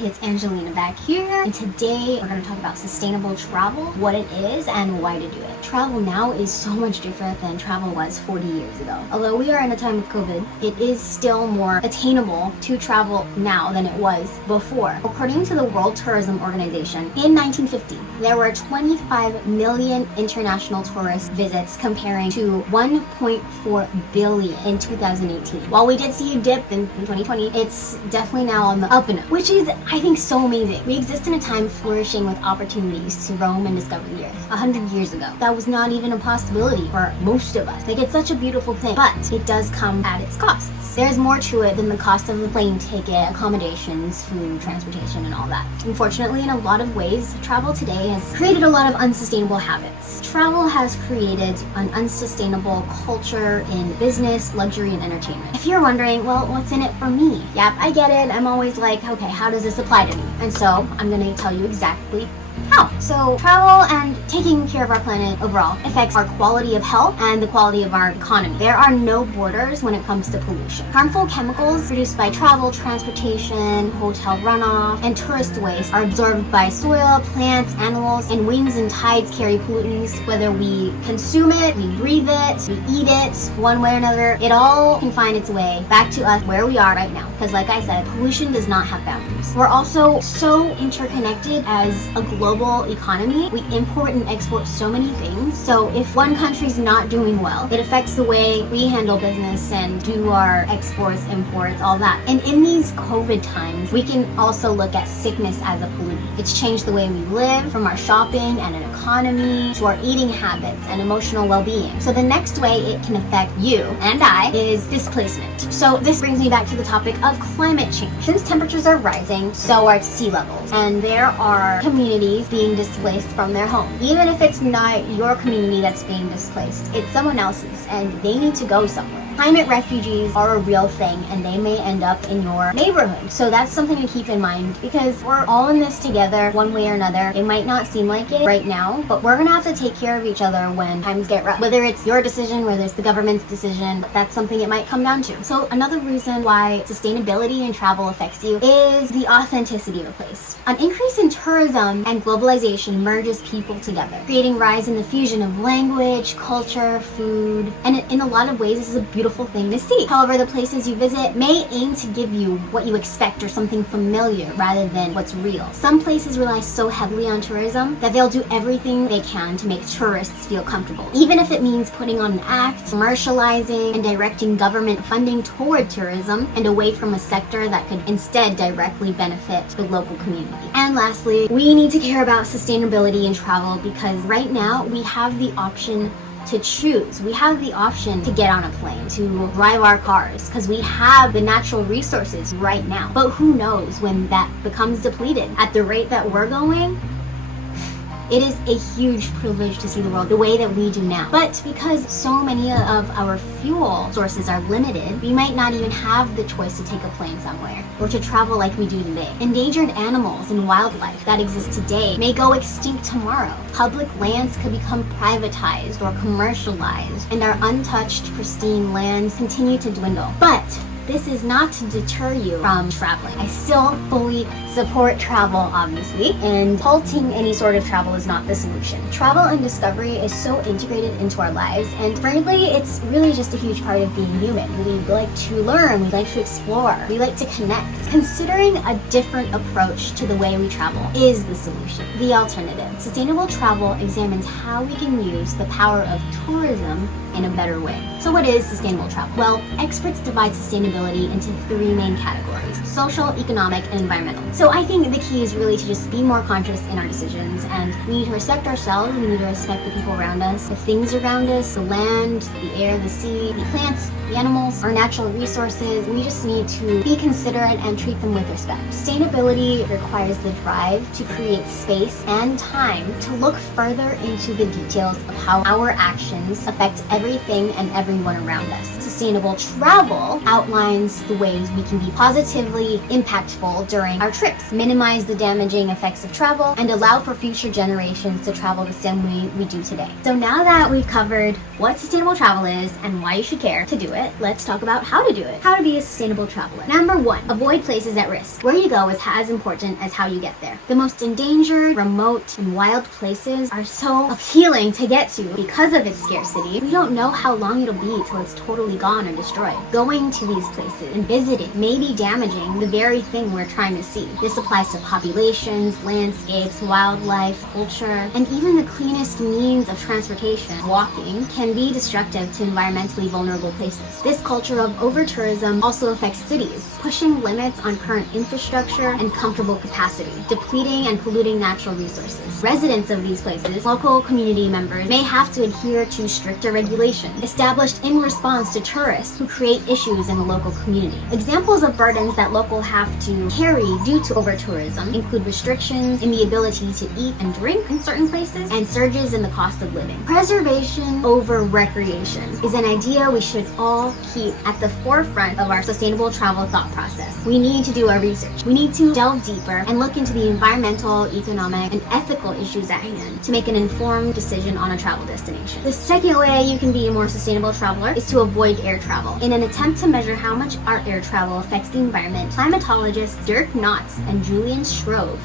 it's Angelina back here, and today we're going to talk about sustainable travel, what it is, and why to do it. Travel now is so much different than travel was 40 years ago. Although we are in a time of COVID, it is still more attainable to travel now than it was before. According to the World Tourism Organization, in 1950, there were 25 million international tourist visits comparing to 1.4 billion in 2018. While we did see a dip in 2020, it's definitely now on the up and up, which is, I think, so amazing. We exist in a time flourishing with opportunities to roam and discover the earth. 100 years ago, that was not even a possibility for most of us. Like, it's such a beautiful thing, but it does come at its costs. There's more to it than the cost of the plane ticket, accommodations, food, transportation, and all that. Unfortunately, in a lot of ways, travel today has created a lot of unsustainable habits. Travel has created an unsustainable culture in business, luxury, and entertainment. If you're wondering, well, what's in it for me? Yep, I get it. I'm always like, okay, how does this apply to me? And so I'm going to tell you exactly how. So travel and taking care of our planet overall affects our quality of health and the quality of our economy. There are no borders when it comes to pollution. Harmful chemicals produced by travel, transportation, hotel runoff, and tourist waste are absorbed by soil, plants, animals, and winds and tides carry pollutants. Whether we consume it, we breathe it, we eat it, one way or another, it all can find its way back to us where we are right now. Because like I said, pollution does not have boundaries. We're also so interconnected as a global economy. We import and export so many things. So if one country's not doing well, it affects the way we handle business and do our exports, imports, all that. And in these COVID times, we can also look at sickness as a pollutant. It's changed the way we live, from our shopping and an economy to our eating habits and emotional well-being. So the next way it can affect you and I is displacement. So this brings me back to the topic of climate change. Since temperatures are rising, so are sea levels. And there are communities being displaced from their home. Even if it's not your community that's being displaced, it's someone else's, and they need to go somewhere. Climate refugees are a real thing, and they may end up in your neighborhood. So that's something to keep in mind, because we're all in this together one way or another. It might not seem like it right now, but we're gonna have to take care of each other when times get rough. Whether it's your decision, whether it's the government's decision, that's something it might come down to. So another reason why sustainability and travel affects you is the authenticity of a place. An increase in tourism and globalization merges people together, creating rise in the fusion of language, culture, food, and in a lot of ways, this is a beautiful thing to see. However, the places you visit may aim to give you what you expect or something familiar rather than what's real. Some places rely so heavily on tourism that they'll do everything they can to make tourists feel comfortable, even if it means putting on an act, commercializing, and directing government funding toward tourism and away from a sector that could instead directly benefit the local community. And lastly, we need to care about sustainability in travel, because right now we have the option to choose. We have the option to get on a plane, to drive our cars, because we have the natural resources right now. But who knows when that becomes depleted? At the rate that we're going, it is a huge privilege to see the world the way that we do now. But because so many of our fuel sources are limited, we might not even have the choice to take a plane somewhere or to travel like we do today. Endangered animals and wildlife that exist today may go extinct tomorrow. Public lands could become privatized or commercialized, and our untouched, pristine lands continue to dwindle. But this is not to deter you from traveling. I still fully support travel, obviously, and halting any sort of travel is not the solution. Travel and discovery is so integrated into our lives, and frankly, it's really just a huge part of being human. We like to learn, we like to explore, we like to connect. Considering a different approach to the way we travel is the solution. The alternative. Sustainable travel examines how we can use the power of tourism in a better way. So what is sustainable travel? Well, experts divide sustainability into three main categories: social, economic, and environmental. So I think the key is really to just be more conscious in our decisions, and we need to respect ourselves, we need to respect the people around us, the things around us, the land, the air, the sea, the plants, the animals, our natural resources. We just need to be considerate and treat them with respect. Sustainability requires the drive to create space and time to look further into the details of how our actions affect every everything and everyone around us. Sustainable travel outlines the ways we can be positively impactful during our trips, minimize the damaging effects of travel, and allow for future generations to travel the same way we do today. So now that we've covered what sustainable travel is and why you should care to do it, let's talk about how to do it. How to be a sustainable traveler. Number 1, avoid places at risk. Where you go is as important as how you get there. The most endangered, remote, and wild places are so appealing to get to because of its scarcity. We don't know how long it'll be till it's totally gone or destroyed. Going to these places and visiting may be damaging the very thing we're trying to see. This applies to populations, landscapes, wildlife, culture, and even the cleanest means of transportation. Walking can be destructive to environmentally vulnerable places. This culture of over-tourism also affects cities, pushing limits on current infrastructure and comfortable capacity, depleting and polluting natural resources. Residents of these places, local community members, may have to adhere to stricter regulations established in response to tourists who create issues in the local community. Examples of burdens that locals have to carry due to over-tourism include restrictions in the ability to eat and drink in certain places and surges in the cost of living. Preservation over recreation is an idea we should all keep at the forefront of our sustainable travel thought process. We need to do our research. We need to delve deeper and look into the environmental, economic, and ethical issues at hand to make an informed decision on a travel destination. The second way you can be a more sustainable traveler is to avoid air travel. In an attempt to measure how much our air travel affects the environment, climatologists Dirk Knotts and Julian Shrove,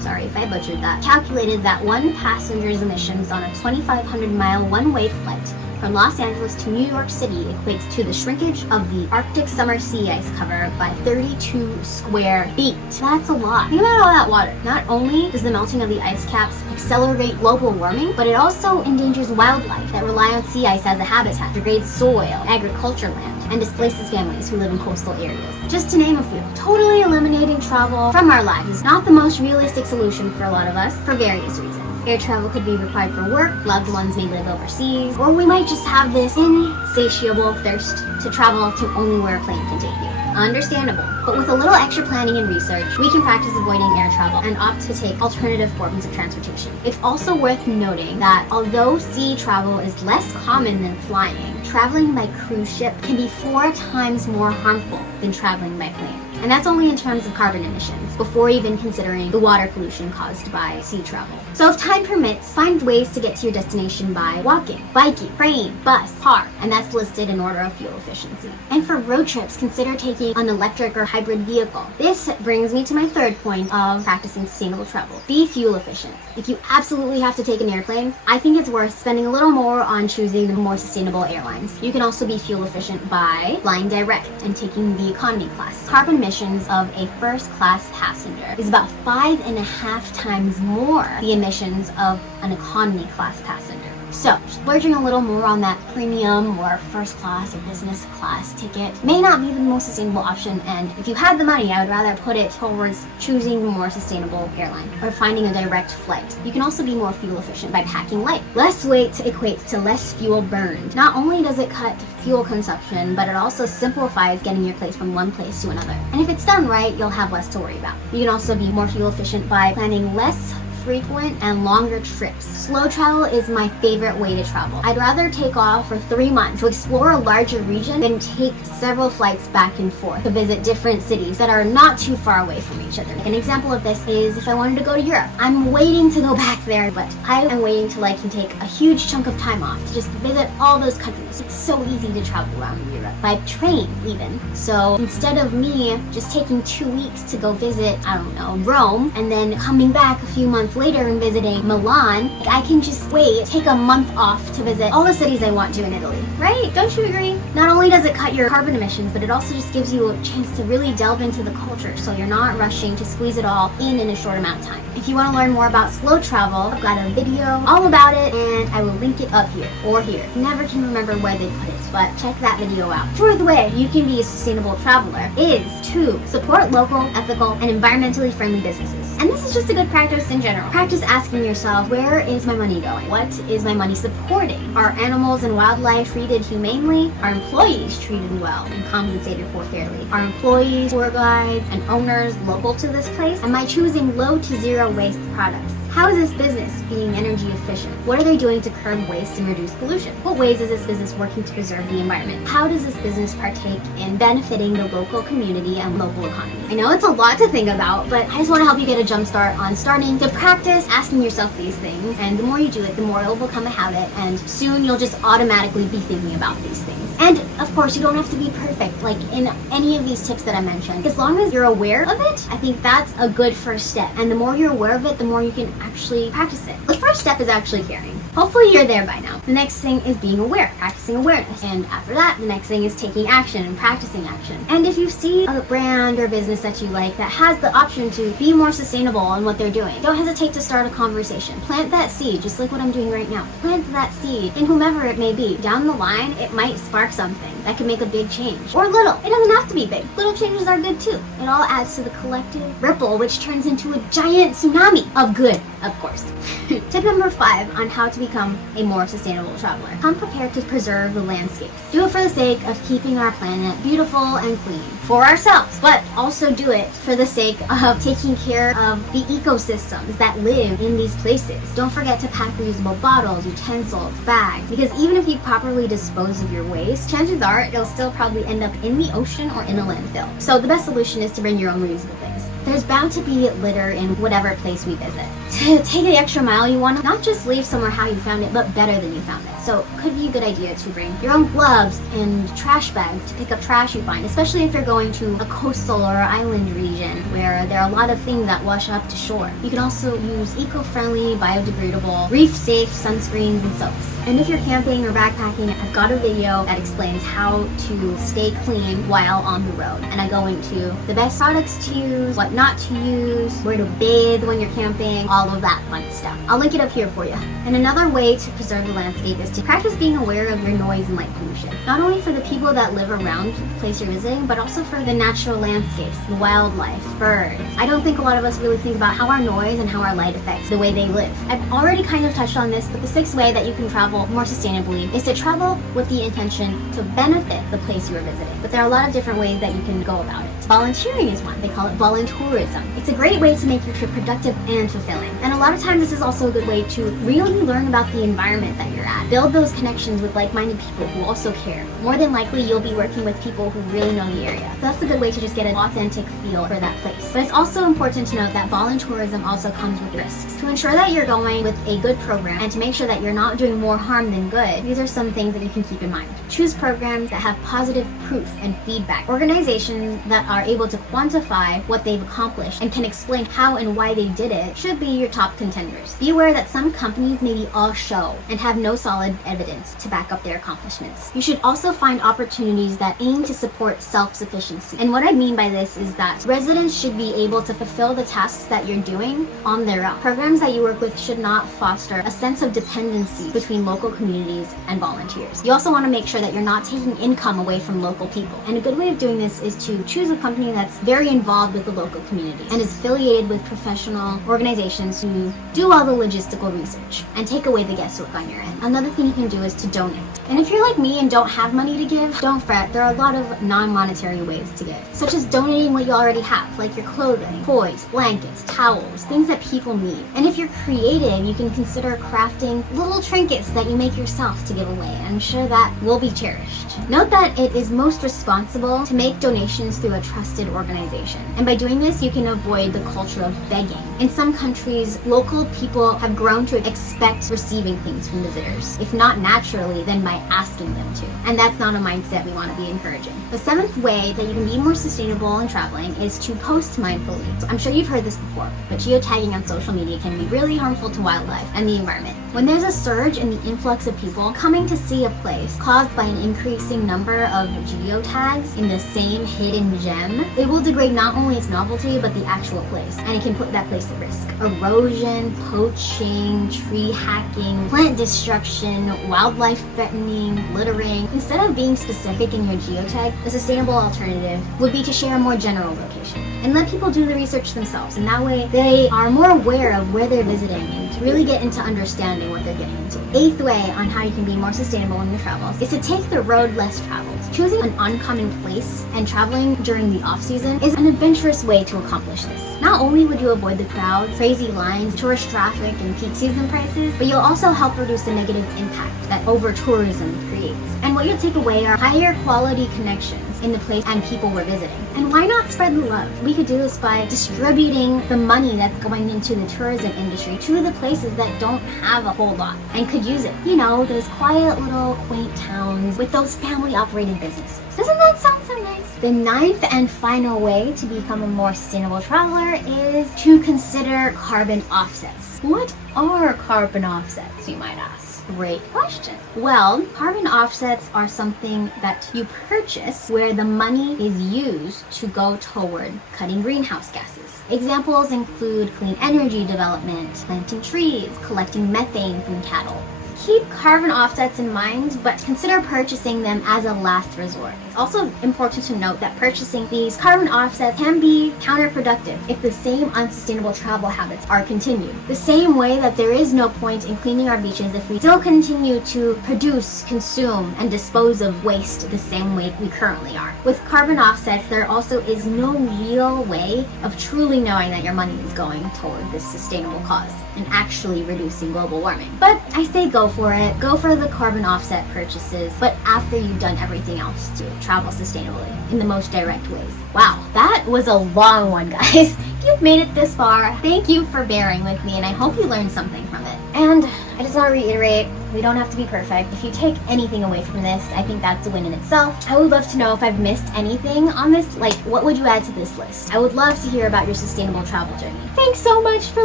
sorry if I butchered that, calculated that one passenger's emissions on a 2,500-mile one-way flight from Los Angeles to New York City equates to the shrinkage of the Arctic summer sea ice cover by 32 square feet. That's a lot. Think about all that water. Not only does the melting of the ice caps accelerate global warming, but it also endangers wildlife that rely on sea ice as a habitat, degrades soil, agriculture land, and displaces families who live in coastal areas. Just to name a few. Totally eliminating travel from our lives is not the most realistic solution for a lot of us for various reasons. Air travel could be required for work, loved ones may live overseas, or we might just have this insatiable thirst to travel to only where a plane can take you. Understandable. But with a little extra planning and research, we can practice avoiding air travel and opt to take alternative forms of transportation. It's also worth noting that although sea travel is less common than flying, traveling by cruise ship can be 4 times more harmful than traveling by plane. And that's only in terms of carbon emissions, before even considering the water pollution caused by sea travel. So if time permits, find ways to get to your destination by walking, biking, train, bus, car, and that's listed in order of fuel efficiency. And for road trips, consider taking an electric or hybrid vehicle. This brings me to my third point of practicing sustainable travel. Be fuel efficient. If you absolutely have to take an airplane, I think it's worth spending a little more on choosing the more sustainable airlines. You can also be fuel efficient by flying direct and taking the economy class. Carbon emissions of a first class passenger is about 5.5 times more the emissions of an economy class passenger. So, splurging a little more on that premium or first class or business class ticket may not be the most sustainable option, and if you had the money, I would rather put it towards choosing a more sustainable airline or finding a direct flight. You can also be more fuel efficient by packing light. Less weight equates to less fuel burned. Not only does it cut fuel consumption, but it also simplifies getting your place from one place to another. And if it's done right, you'll have less to worry about. You can also be more fuel efficient by planning less frequent and longer trips. Slow travel is my favorite way to travel. I'd rather take off for 3 months to explore a larger region than take several flights back and forth to visit different cities that are not too far away from each other. An example of this is if I wanted to go to Europe. I'm waiting to go back there, but I am waiting till I can take a huge chunk of time off to just visit all those countries. It's so easy to travel around Europe, by train even. So instead of me just taking 2 weeks to go visit, I don't know, Rome, and then coming back a few months later and visiting Milan, I can just take a month off to visit all the cities I want to in Italy, right? Don't you agree? Not only does it cut your carbon emissions, but it also just gives you a chance to really delve into the culture, so you're not rushing to squeeze it all in a short amount of time. If you want to learn more about slow travel, I've got a video all about it, and I will link it up here or here. Never can remember where they put it, but check that video out. Fourth way you can be a sustainable traveler is to support local, ethical, and environmentally friendly businesses. And this is just a good practice in general. Practice asking yourself, where is my money going? What is my money supporting? Are animals and wildlife treated humanely? Are employees treated well and compensated for fairly? Are employees, tour guides, and owners local to this place? Am I choosing low to zero waste products? How is this business being energy efficient? What are they doing to curb waste and reduce pollution? What ways is this business working to preserve the environment? How does this business partake in benefiting the local community and local economy? I know it's a lot to think about, but I just want to help you get a jump start on starting to practice asking yourself these things. And the more you do it, the more it will become a habit, and soon you'll just automatically be thinking about these things. And of course, you don't have to be perfect like in any of these tips that I mentioned. As long as you're aware of it, I think that's a good first step. And the more you're aware of it, the more you can actually practice it. The first step is actually caring. Hopefully you're there by now. The next thing is being aware, practicing awareness. And after that, the next thing is taking action and practicing action. And if you see a brand or business that you like that has the option to be more sustainable in what they're doing, don't hesitate to start a conversation. Plant that seed, just like what I'm doing right now. Plant that seed in whomever it may be. Down the line, it might spark something that could make a big change. Or little. It doesn't have to be big. Little changes are good too. It all adds to the collective ripple, which turns into a giant tsunami of good, of course. Tip number 5 on how to become a more sustainable traveler. Come prepared to preserve the landscapes. Do it for the sake of keeping our planet beautiful and clean for ourselves, but also do it for the sake of taking care of the ecosystems that live in these places. Don't forget to pack reusable bottles, utensils, bags, because even if you properly dispose of your waste, chances are it'll still probably end up in the ocean or in a landfill. So the best solution is to bring your own reusable things. There's bound to be litter in whatever place we visit. To take the extra mile, you want to not just leave somewhere how you found it, but better than you found it. So it could be a good idea to bring your own gloves and trash bags to pick up trash you find, especially if you're going to a coastal or island region where there are a lot of things that wash up to shore. You can also use eco-friendly, biodegradable, reef-safe sunscreens and soaps. And if you're camping or backpacking, I've got a video that explains how to stay clean while on the road. And I go into the best products to use, what not to use, where to bathe when you're camping, all of that fun stuff. I'll link it up here for you. And another way to preserve the landscape is to practice being aware of your noise and light pollution. Not only for the people that live around the place you're visiting, but also for the natural landscapes, the wildlife, birds. I don't think a lot of us really think about how our noise and how our light affects the way they live. I've already kind of touched on this, but the 6th way that you can travel more sustainably is to travel with the intention to benefit the place you are visiting. But there are a lot of different ways that you can go about it. Volunteering is one. They call it voluntourism. It's a great way to make your trip productive and fulfilling. And a lot of times this is also a good way to really learn about the environment that you're at. Build those connections with like-minded people who also care. More than likely, you'll be working with people who really know the area. So that's a good way to just get an authentic feel for that place. But it's also important to note that voluntourism also comes with risks. To ensure that you're going with a good program and to make sure that you're not doing more harm than good, these are some things that you can keep in mind. Choose programs that have positive proof and feedback. Organizations that are able to quantify what they've accomplished and can explain how and why they did it should be your top contenders. Be aware that some companies may be all show and have no solid evidence to back up their accomplishments. You should also find opportunities that aim to support self-sufficiency. And what I mean by this is that residents should be able to fulfill the tasks that you're doing on their own. Programs that you work with should not foster a sense of dependency between local communities and volunteers. You also want to make sure that you're not taking income away from local people. And a good way of doing this is to choose a company that's very involved with the local community and is affiliated with professional organizations who do all the logistical research and take away the guesswork on your end. Another thing you can do is to donate. And if you're like me and don't have money to give, don't fret. There are a lot of non-monetary ways to give, such as donating what you already have, like your clothing, toys, blankets, towels, things that people need. And if you're creative, you can consider crafting little trinkets that you make yourself to give away. I'm sure that will be cherished. Note that it is most responsible to make donations through a trusted organization. And by doing this, you can avoid the culture of begging. In some countries, local people have grown to expect receiving things from visitors. If not naturally, then by asking them to. And that's not a mindset we want to be encouraging. The 7th way that you can be more sustainable in traveling is to post mindfully. I'm sure you've heard this before, but geotagging on social media can be really harmful to wildlife and the environment. When there's a surge in the influx of people coming to see a place caused by an increasing number of geotags in the same hidden gem, it will degrade not only its novelty, but the actual place, and it can put that place at risk. Erosion, poaching, tree hacking, plant destruction, wildlife threatening, littering. Instead of being specific in your geotag, the sustainable alternative would be to share a more general location and let people do the research themselves, and that way they are more aware of where they're visiting and really get into understanding what they're getting into. 8th way on how you can be more sustainable in your travels is to take the road less traveled. Choosing an uncommon place and traveling during the off-season is an adventurous way to accomplish this. Not only would you avoid the crowds, crazy lines, tourist traffic, and peak season prices, but you'll also help reduce the negative impact that over-tourism creates. And what you'll take away are higher quality connections in the place and people we're visiting. And why not spread the love? We could do this by distributing the money that's going into the tourism industry to the places that don't have a whole lot and could use it. You know, those quiet little quaint towns with those family operated businesses. Doesn't that sound so nice? The 9th and final way to become a more sustainable traveler is to consider carbon offsets. What are carbon offsets, you might ask? Great question. Well, carbon offsets are something that you purchase where the money is used to go toward cutting greenhouse gases. Examples include clean energy development, planting trees, collecting methane from cattle. Keep carbon offsets in mind, but consider purchasing them as a last resort. It's also important to note that purchasing these carbon offsets can be counterproductive if the same unsustainable travel habits are continued. The same way that there is no point in cleaning our beaches if we still continue to produce, consume, and dispose of waste the same way we currently are. With carbon offsets, there also is no real way of truly knowing that your money is going toward this sustainable cause and actually reducing global warming. But I say go for it. Go for the carbon offset purchases, but after you've done everything else to travel sustainably in the most direct ways. Wow, that was a long one, guys. If you've made it this far, thank you for bearing with me, and I hope you learned something from it. And I just want to reiterate, we don't have to be perfect. If you take anything away from this, I think that's a win in itself. I would love to know if I've missed anything on this. Like, what would you add to this list? I would love to hear about your sustainable travel journey. Thanks so much for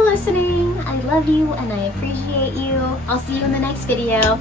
listening. I love you and I appreciate you. I'll see you in the next video.